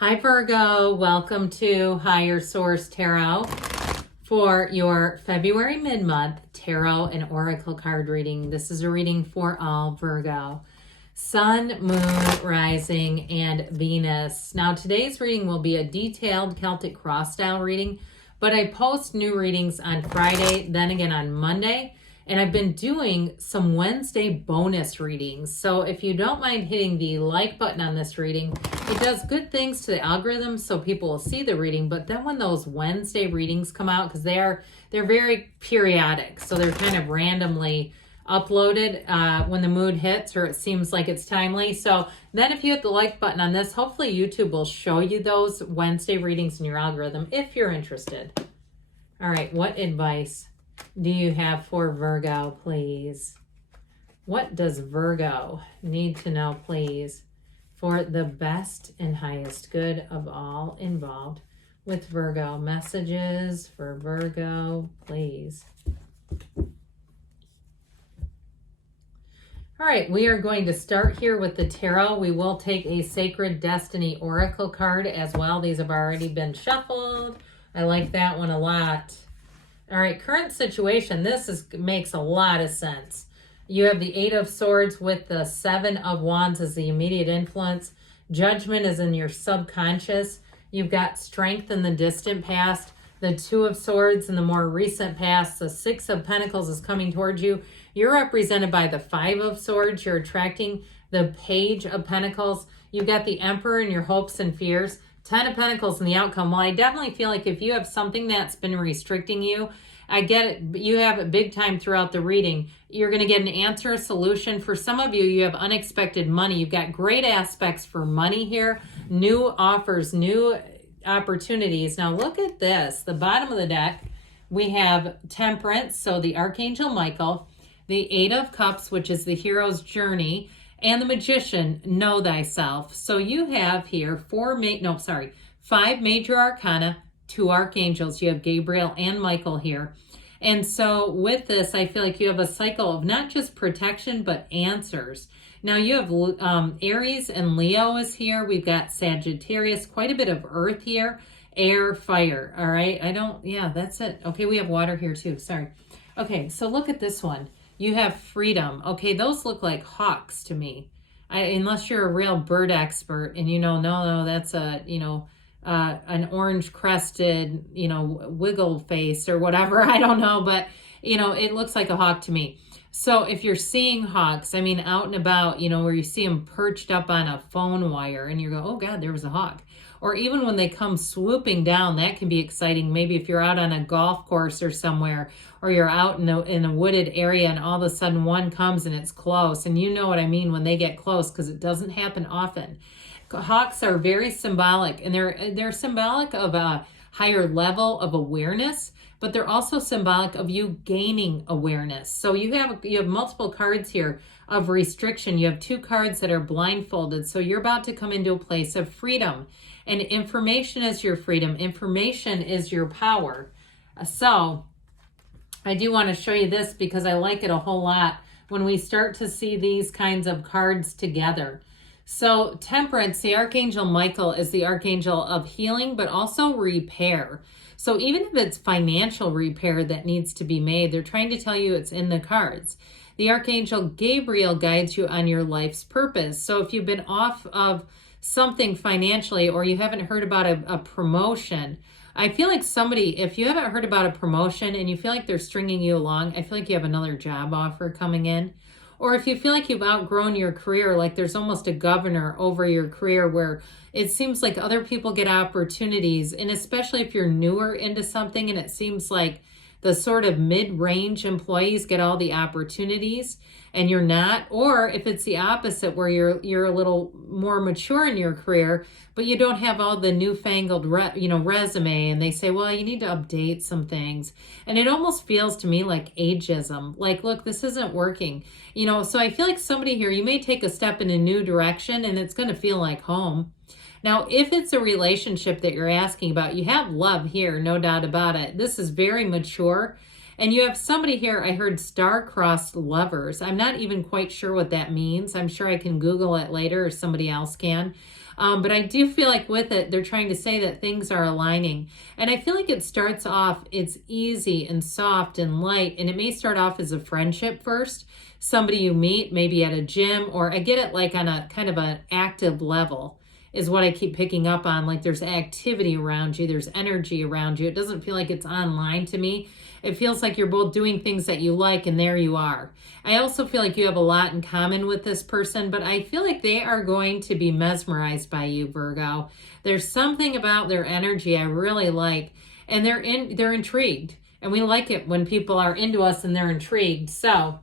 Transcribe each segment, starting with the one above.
Hi Virgo, welcome to Higher Source Tarot for your February mid-month tarot and oracle card reading. This is a reading for all Virgo. Sun, Moon, Rising, and Venus. Now today's reading will be a detailed Celtic cross style reading, but I post new readings on Friday, then again on Monday. And I've been doing some Wednesday bonus readings. So if you don't mind hitting the like button on this reading, it does good things to the algorithm so people will see the reading. But then when those Wednesday readings come out, because they're very periodic, so they're kind of randomly uploaded when the mood hits or it seems like it's timely. So then if you hit the like button on this, hopefully YouTube will show you those Wednesday readings in your algorithm if you're interested. All right, what advice do you have for Virgo, please? What does Virgo need to know, please, for the best and highest good of all involved with Virgo? Messages for Virgo, please. All right, we are going to start here with the tarot. We will take a Sacred Destiny Oracle card as well. These have already been shuffled. I like that one a lot. All right, current situation. This makes a lot of sense. You have the Eight of Swords with the Seven of Wands as the immediate influence. Judgment is in your subconscious. You've got Strength in the distant past. The Two of Swords in the more recent past. The Six of Pentacles is coming towards you. You're represented by the Five of Swords. You're attracting the Page of Pentacles. You've got the Emperor in your hopes and fears. Ten of Pentacles in the outcome. Well, I definitely feel like if you have something that's been restricting you, I get it, you have it big time throughout the reading. You're going to get an answer, a solution. For some of you, you have unexpected money. You've got great aspects for money here, new offers, new opportunities. Now look at this. The bottom of the deck, we have Temperance, so the Archangel Michael, the Eight of Cups, which is the hero's journey, and the Magician, know thyself. So you have here five major arcana, two archangels. You have Gabriel and Michael here. And so with this, I feel like you have a cycle of not just protection, but answers. Now you have Aries and Leo is here. We've got Sagittarius, quite a bit of earth here, air, fire. All right. That's it. Okay. We have water here too. Sorry. Okay. So look at this one. You have freedom. Okay, those look like hawks to me. Unless you're a real bird expert and no, that's an orange crested, wiggle face or whatever. I don't know, but it looks like a hawk to me. So if you're seeing hawks, out and about, where you see them perched up on a phone wire and you go, oh God, there was a hawk. Or even when they come swooping down, that can be exciting. Maybe if you're out on a golf course or somewhere, or you're out in a wooded area and all of a sudden one comes and it's close. And you know what I mean when they get close, because it doesn't happen often. Hawks are very symbolic, and they're symbolic of a higher level of awareness, but they're also symbolic of you gaining awareness. So you have multiple cards here of restriction. You have two cards that are blindfolded. So you're about to come into a place of freedom. And information is your freedom. Information is your power. So I do want to show you this because I like it a whole lot when we start to see these kinds of cards together. So Temperance, the Archangel Michael, is the archangel of healing, but also repair. So even if it's financial repair that needs to be made, they're trying to tell you it's in the cards. The Archangel Gabriel guides you on your life's purpose. So if you've been off of something financially, or you haven't heard about a promotion, I feel like if you haven't heard about a promotion and you feel like they're stringing you along, I feel like you have another job offer coming in. Or if you feel like you've outgrown your career, like there's almost a governor over your career where it seems like other people get opportunities. And especially if you're newer into something and it seems like the sort of mid-range employees get all the opportunities and you're not. Or if it's the opposite where you're a little more mature in your career, but you don't have all the newfangled resume, and they say, well, you need to update some things. And it almost feels to me like ageism. Like, look, this isn't working. So I feel like somebody here, you may take a step in a new direction and it's going to feel like home. Now, if it's a relationship that you're asking about, you have love here, no doubt about it. This is very mature. And you have somebody here, I heard star-crossed lovers. I'm not even quite sure what that means. I'm sure I can Google it later or somebody else can. But I do feel like with it, they're trying to say that things are aligning. And I feel like it starts off, it's easy and soft and light. And it may start off as a friendship first. Somebody you meet, maybe at a gym, or I get it like on a kind of an active level is what I keep picking up on. Like there's activity around you, there's energy around you. It doesn't feel like it's online to me. It feels like you're both doing things that you like, and there you are. I also feel like you have a lot in common with this person, but I feel like they are going to be mesmerized by you, Virgo. There's something about their energy I really like, and they're intrigued. And we like it when people are into us and they're intrigued. So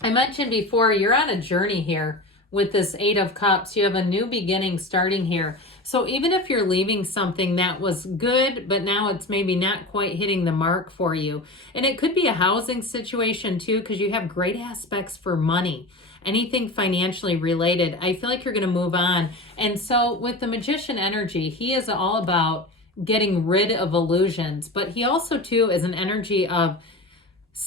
I mentioned before, you're on a journey here. With this 8 of Cups, you have a new beginning starting here. So even if you're leaving something that was good, but now it's maybe not quite hitting the mark for you. And it could be a housing situation too, because you have great aspects for money. Anything financially related, I feel like you're going to move on. And so with the Magician energy, he is all about getting rid of illusions. But he also too is an energy of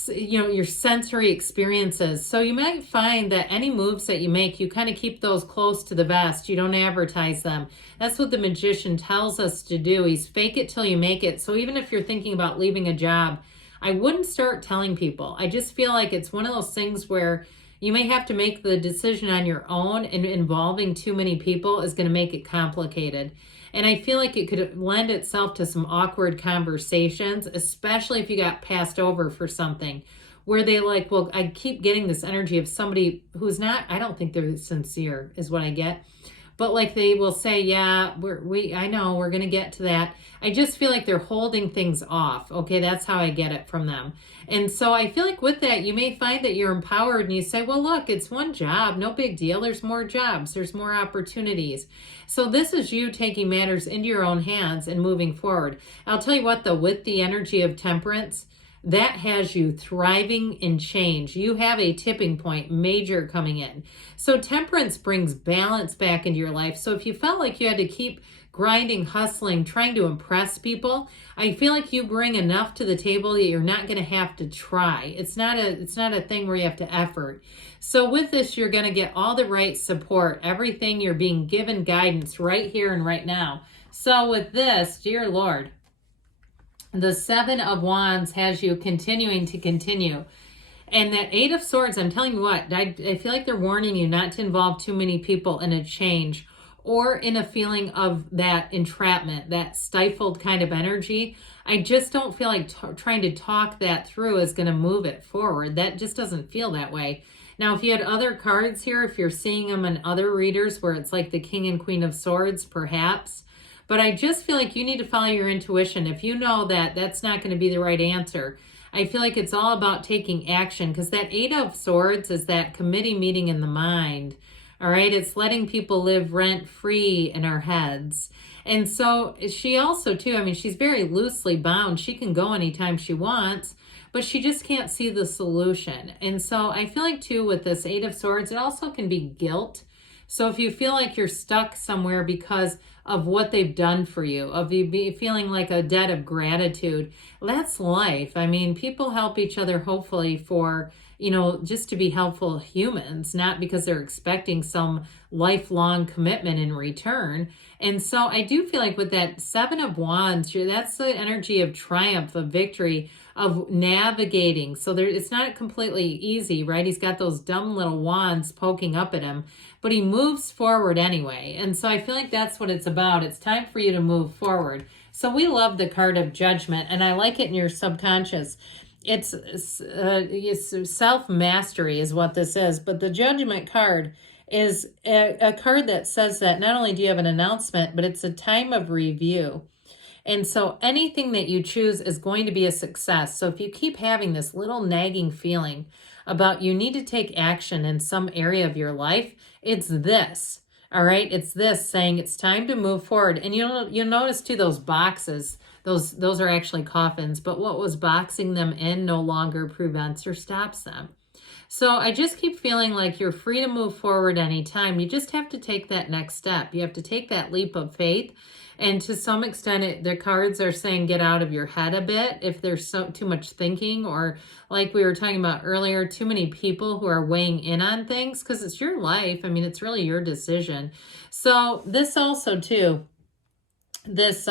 your sensory experiences. So you might find that any moves that you make, you kind of keep those close to the vest. You don't advertise them. That's what the Magician tells us to do. He's fake it till you make it. So even if you're thinking about leaving a job, I wouldn't start telling people. I just feel like it's one of those things where you may have to make the decision on your own, and involving too many people is going to make it complicated. And I feel like it could lend itself to some awkward conversations, especially if you got passed over for something where they like, well, I keep getting this energy of somebody who's not, I don't think they're sincere is what I get. But like they will say, yeah, I know we're going to get to that. I just feel like they're holding things off. Okay, that's how I get it from them. And so I feel like with that, you may find that you're empowered and you say, well, look, it's one job, no big deal. There's more jobs, there's more opportunities. So this is you taking matters into your own hands and moving forward. I'll tell you what, though, with the energy of Temperance, that has you thriving in change. You have a tipping point, major, coming in. So Temperance brings balance back into your life. So if you felt like you had to keep grinding, hustling, trying to impress people, I feel like you bring enough to the table that you're not going to have to try. It's not a thing where you have to effort. So with this, you're going to get all the right support, everything. You're being given guidance right here and right now. So with this, dear Lord, the 7 of Wands has you continuing to continue. And that 8 of Swords, I'm telling you what, I feel like they're warning you not to involve too many people in a change or in a feeling of that entrapment, that stifled kind of energy. I just don't feel like trying to talk that through is going to move it forward. That just doesn't feel that way. Now, if you had other cards here, if you're seeing them in other readers where it's like the King and Queen of Swords, perhaps. But I just feel like you need to follow your intuition. If you know that that's not going to be the right answer, I feel like it's all about taking action, because that 8 of Swords is that committee meeting in the mind. All right, it's letting people live rent-free in our heads. And so she also, too, I mean, she's very loosely bound. She can go anytime she wants, but she just can't see the solution. And so I feel like, too, with this 8 of Swords, it also can be guilt. So if you feel like you're stuck somewhere because of what they've done for you, of you feeling like a debt of gratitude, that's life. I mean, people help each other, hopefully, for, just to be helpful humans, not because they're expecting some lifelong commitment in return. And so I do feel like with that 7 of Wands, that's the energy of triumph, of victory, of navigating. So it's not completely easy, right? He's got those dumb little wands poking up at him, but he moves forward anyway. And so I feel like that's what it's about. It's time for you to move forward. So we love the card of Judgment, and I like it in your subconscious. It's self-mastery is what this is. But the Judgment card is a card that says that not only do you have an announcement, but it's a time of review. And so anything that you choose is going to be a success. So if you keep having this little nagging feeling about you need to take action in some area of your life, it's this. All right, it's this saying it's time to move forward. And you'll notice too, those boxes, those are actually coffins, but what was boxing them in no longer prevents or stops them. So I just keep feeling like you're free to move forward anytime. You just have to take that next step. You have to take that leap of faith. And to some extent, the cards are saying get out of your head a bit if there's too much thinking, or like we were talking about earlier, too many people who are weighing in on things, because it's your life. I mean, it's really your decision. So this also too, this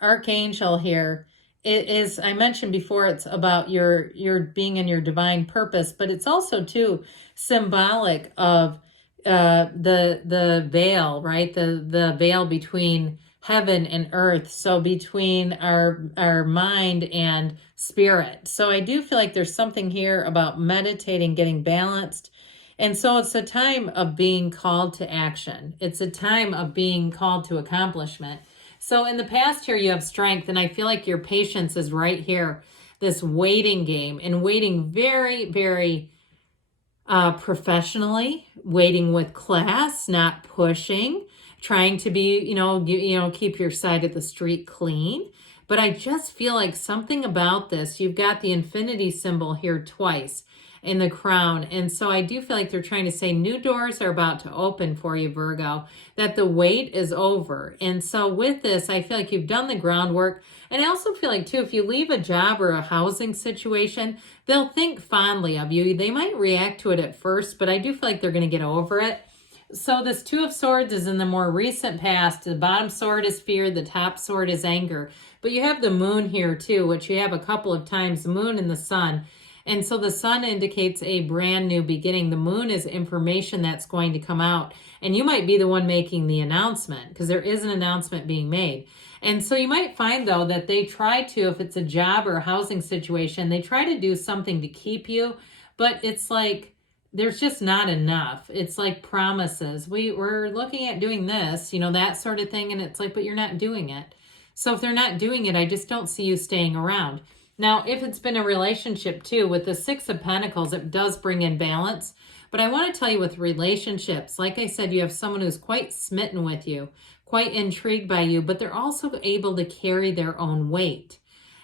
archangel here, it is, I mentioned before, it's about your being in your divine purpose, but it's also too symbolic of the veil, right? The veil between heaven and earth. So between our mind and spirit. So I do feel like there's something here about meditating, getting balanced. And so it's a time of being called to action. It's a time of being called to accomplishment. So in the past here, you have strength, and I feel like your patience is right here, this waiting game, and waiting very, very professionally, waiting with class, not pushing, trying to be, keep your side of the street clean. But I just feel like something about this, you've got the infinity symbol here twice in the crown. And so I do feel like they're trying to say new doors are about to open for you, Virgo, that the wait is over. And so with this, I feel like you've done the groundwork. And I also feel like, too, if you leave a job or a housing situation, they'll think fondly of you. They might react to it at first, but I do feel like they're going to get over it. So this Two of Swords is in the more recent past. The bottom sword is fear. The top sword is anger. But you have the moon here, too, which you have a couple of times, the moon and the sun. And so the sun indicates a brand new beginning. The moon is information that's going to come out. And you might be the one making the announcement, because there is an announcement being made. And so you might find, though, that they try to, if it's a job or a housing situation, they try to do something to keep you. But it's like there's just not enough. It's like promises. We're looking at doing this, that sort of thing. And it's like, but you're not doing it. So if they're not doing it, I just don't see you staying around. Now, if it's been a relationship too, with the Six of Pentacles, it does bring in balance. But I want to tell you with relationships, like I said, you have someone who's quite smitten with you, quite intrigued by you, but they're also able to carry their own weight.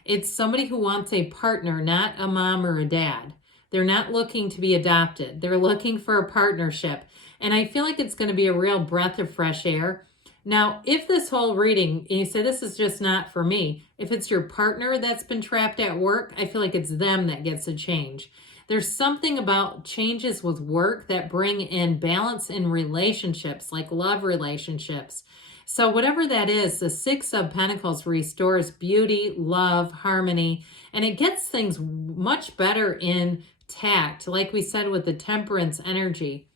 It's somebody who wants a partner, not a mom or a dad. They're not looking to be adopted. They're looking for a partnership. And I feel like it's going to be a real breath of fresh air. Now, if this whole reading, and you say, this is just not for me, if it's your partner that's been trapped at work, I feel like it's them that gets a change. There's something about changes with work that bring in balance in relationships, like love relationships. So whatever that is, the Six of Pentacles restores beauty, love, harmony, and it gets things much better intact, like we said with the Temperance energy.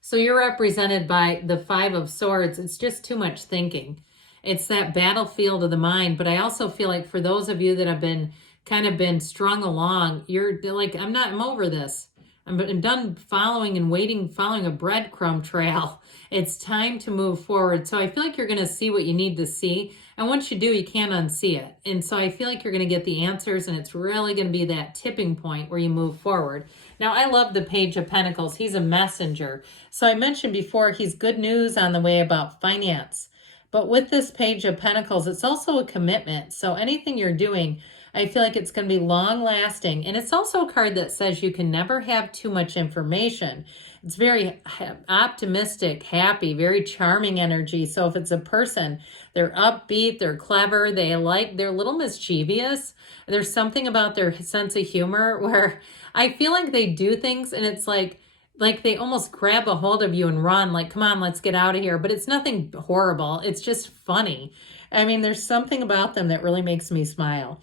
So you're represented by the Five of Swords. It's just too much thinking. It's that battlefield of the mind. But I also feel like for those of you that have been strung along, you're like, I'm over this. I'm done following and waiting, following a breadcrumb trail. It's time to move forward. So I feel like you're going to see what you need to see. And once you do, you can't unsee it. And so I feel like you're going to get the answers, and it's really going to be that tipping point where you move forward. Now, I love the Page of Pentacles. He's a messenger. So I mentioned before, he's good news on the way about finance. But with this Page of Pentacles, it's also a commitment. So anything you're doing, I feel like it's going to be long lasting. And it's also a card that says you can never have too much information. It's very optimistic, happy, very charming energy. So if it's a person, they're upbeat, they're clever, they're a little mischievous. There's something about their sense of humor where I feel like they do things and it's like they almost grab a hold of you and run, like, come on, let's get out of here. But it's nothing horrible. It's just funny. I mean, there's something about them that really makes me smile.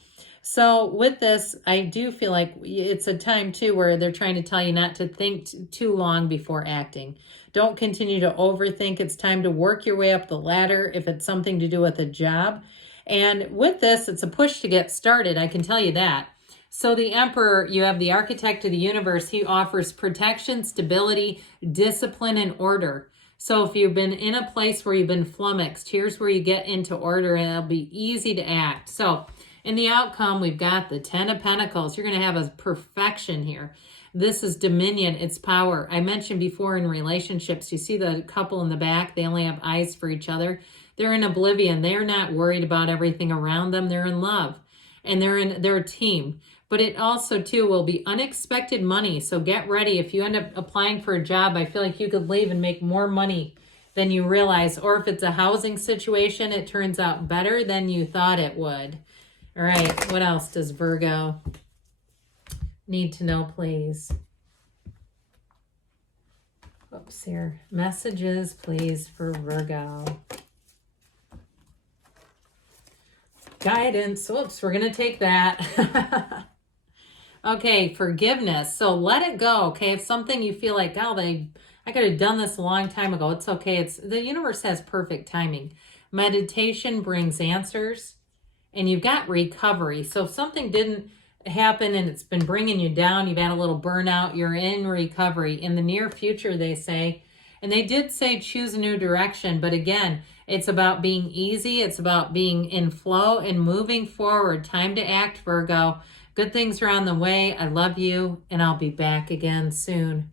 So with this, I do feel like it's a time too where they're trying to tell you not to think too long before acting. Don't continue to overthink. It's time to work your way up the ladder if it's something to do with a job. And with this, it's a push to get started. I can tell you that. So the Emperor, you have the architect of the universe. He offers protection, stability, discipline, and order. So if you've been in a place where you've been flummoxed, here's where you get into order and it'll be easy to act. So in the outcome, we've got the Ten of Pentacles. You're going to have a perfection here. This is dominion. It's power. I mentioned before in relationships, you see the couple in the back, they only have eyes for each other. They're in oblivion. They're not worried about everything around them. They're in love. And they're a team. But it also, too, will be unexpected money. So get ready. If you end up applying for a job, I feel like you could leave and make more money than you realize. Or if it's a housing situation, it turns out better than you thought it would. All right, what else does Virgo need to know, please? Oops, here. Messages, please, for Virgo. Guidance. Oops, we're going to take that. Okay, forgiveness. So let it go, okay? If something you feel like, oh, I could have done this a long time ago. It's okay. The universe has perfect timing. Meditation brings answers, and you've got recovery. So if something didn't happen and it's been bringing you down, you've had a little burnout, you're in recovery. In the near future, they say, and they did say choose a new direction, but again, it's about being easy. It's about being in flow and moving forward. Time to act, Virgo. Good things are on the way. I love you, and I'll be back again soon.